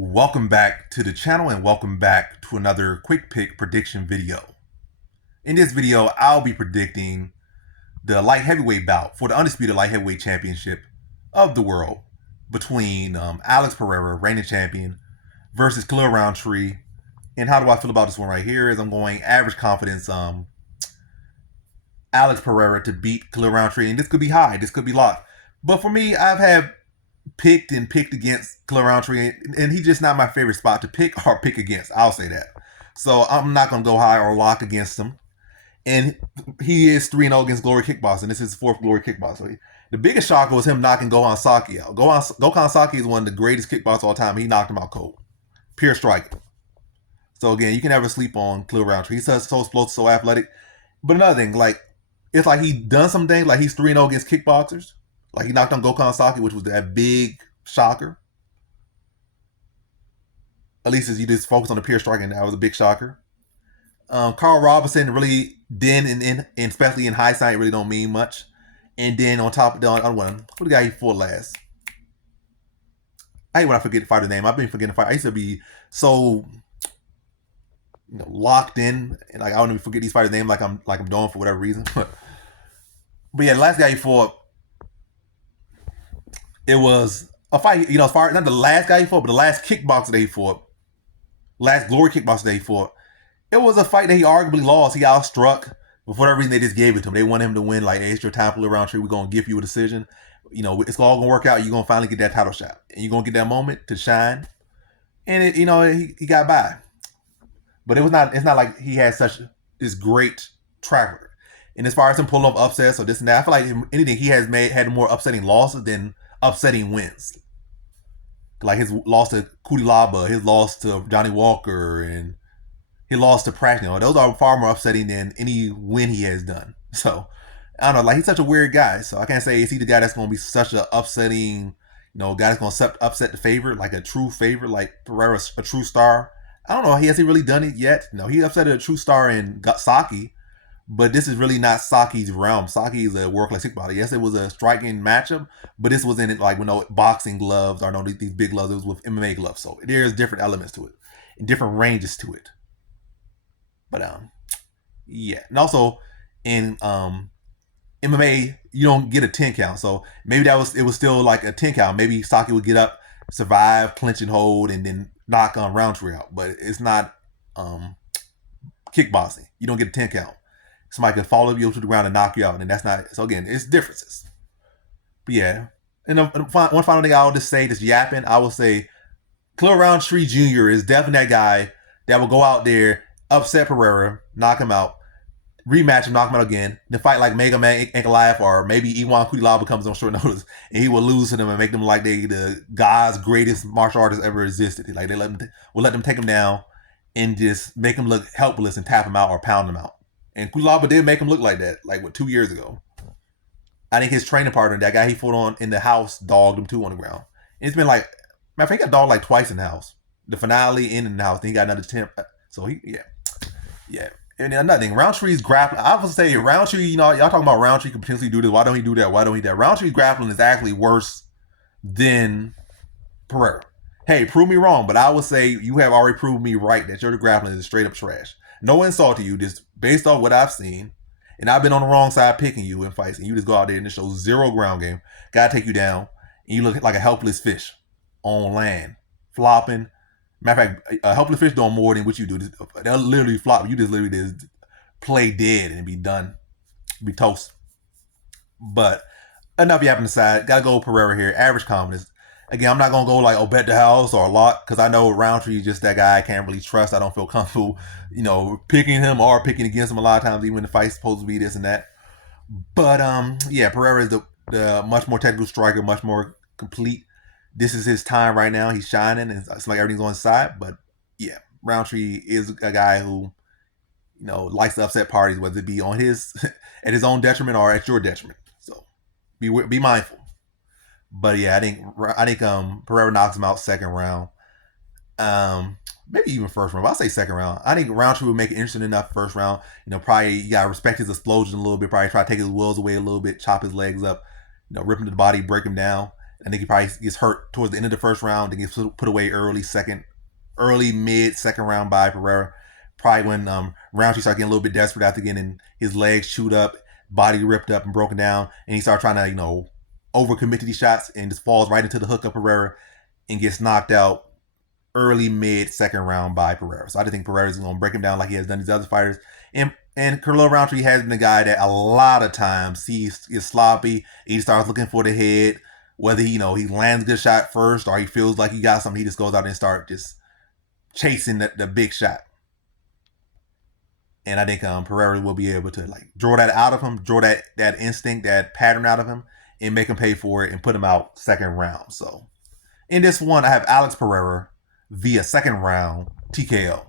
Welcome back to the channel and welcome back to another quick pick prediction video. In this video, I'll be predicting the light heavyweight bout for the undisputed light heavyweight championship of the world between Alex Pereira, reigning champion, versus Khalil Rountree. And how do I feel about this one right here is I'm going average confidence Alex Pereira to beat Khalil Rountree. And this could be high, this could be locked. But for me, I've had picked against Khalil Rountree, and he's just not my favorite spot to pick or pick against. I'll say that. So I'm not going to go high or lock against him. And he is 3-0 against Glory Kickboxing. This is his fourth Glory Kickboxing. The biggest shocker was him knocking Gohan Saki out. Gohan Saki is one of the greatest kickboxers of all time. He knocked him out cold. Pure striking. So again, you can never sleep on Khalil Rountree. He's so explosive, so athletic. But another thing, it's like he done some things, like he's 3-0 against kickboxers. Like he knocked on Gohan Saki, which was that big shocker. At least as you just focus on the pure striking, that was a big shocker. Carl Robinson really didn't, and especially in hindsight, really don't mean much. And then on top of the other one, who the guy he fought last? I hate when I forget the fighter's name. I've been forgetting the fight. I used to be so locked in, and I don't even forget these fighters' names like I'm doing for whatever reason. But yeah, the last guy he fought, it was a fight, as far not the last guy he fought, but the last kickboxer that he fought, last Glory Kickboxer that he fought, it was a fight that he arguably lost. He outstruck, but for whatever reason, they just gave it to him. They wanted him to win, like, hey, it's your time for Khalil Rountree. We're going to give you a decision. It's all going to work out. You're going to finally get that title shot. And you're going to get that moment to shine. And, he got by. But it's not like he had this great track record. And as far as him pulling off upsets or this and that, I feel like anything, he has had more upsetting losses than upsetting wins. Like his loss to Kutilaba, his loss to Johnny Walker, and his loss to Pragnell. Those are far more upsetting than any win he has done. So, I don't know, he's such a weird guy. So I can't say, is he the guy that's going to be such an upsetting, guy that's going to upset the favorite, like a true favorite, like Pereira's a true star. I don't know, has he really done it yet? No, he upset a true star in Saki. But this is really not Saki's realm. Saki is a world-class kickboxer. Yes, it was a striking matchup, but this was in it like with no boxing gloves or no these big gloves. It was with MMA gloves. So there's different elements to it and different ranges to it. But yeah. And also in MMA, you don't get a 10 count. So maybe it was still like a 10 count. Maybe Saki would get up, survive, clinch and hold, and then knock on Rountree out. But it's not kickboxing. You don't get a 10 count. Somebody could follow you to the ground and knock you out, and that's not. So again, it's differences. But yeah, and one final thing I'll just say, this yapping, I will say, Khalil Rountree Jr. is definitely that guy that will go out there, upset Pereira, knock him out, rematch him, knock him out again, then fight like Mega Man Ankalaev, or maybe Iwan Kutilaba comes on short notice, and he will lose to them and make them like they the God's greatest martial artist ever existed. Like we'll let them take him down and just make him look helpless and tap him out or pound him out. And Kutilaba did make him look like that, 2 years ago. I think his training partner, that guy he fought on in the house, dogged him too on the ground. And it's been matter of fact, he got dogged twice in the house. The finale and in the house, then he got another 10. So yeah. And then another thing, Rountree's grappling, I would say Rountree, y'all talking about Rountree could potentially do this. Why don't he do that? Why don't he do that? Rountree's grappling is actually worse than Pereira. Hey, prove me wrong, but I would say you have already proved me right that your grappling is straight up trash. No insult to you, just based off what I've seen, and I've been on the wrong side picking you in fights, and you just go out there and it shows zero ground game. Gotta take you down, and you look like a helpless fish on land, flopping. Matter of fact, a helpless fish doing more than what you do. They'll literally flop. You just literally just play dead and be done, be toast. But enough yapping aside, gotta go Pereira here. Average confidence. Again, I'm not going to go bet the house or a lot, because I know Rountree is just that guy I can't really trust. I don't feel comfortable, picking him or picking against him a lot of times, even when the fight's supposed to be this and that. But, yeah, Pereira is the much more technical striker, much more complete. This is his time right now. He's shining, and it's like everything's on his side. But, yeah, Rountree is a guy who, likes to upset parties, whether it be on his at his own detriment or at your detriment. So, be mindful. But yeah, I think Pereira knocks him out second round. Maybe even first round. But I'll say second round. I think Rountree will make it interesting enough first round. Probably you gotta respect his explosion a little bit. Probably try to take his wheels away a little bit, chop his legs up, rip him to the body, break him down, I think he probably gets hurt towards the end of the first round, then gets put away early mid second round by Pereira. Probably when Roundtree started getting a little bit desperate after getting his legs chewed up, body ripped up and broken down, and he started trying to overcommit to these shots and just falls right into the hook of Pereira and gets knocked out early mid second round by Pereira. So I just think Pereira's going to break him down like he has done these other fighters. And Khalil Rountree has been a guy that a lot of times sees is sloppy. He starts looking for the head. Whether he lands a good shot first or he feels like he got something, he just goes out and start just chasing the big shot. And I think Pereira will be able to draw that out of him, draw that instinct, that pattern out of him, and make him pay for it and put him out second round. So in this one, I have Alex Pereira via second round TKO.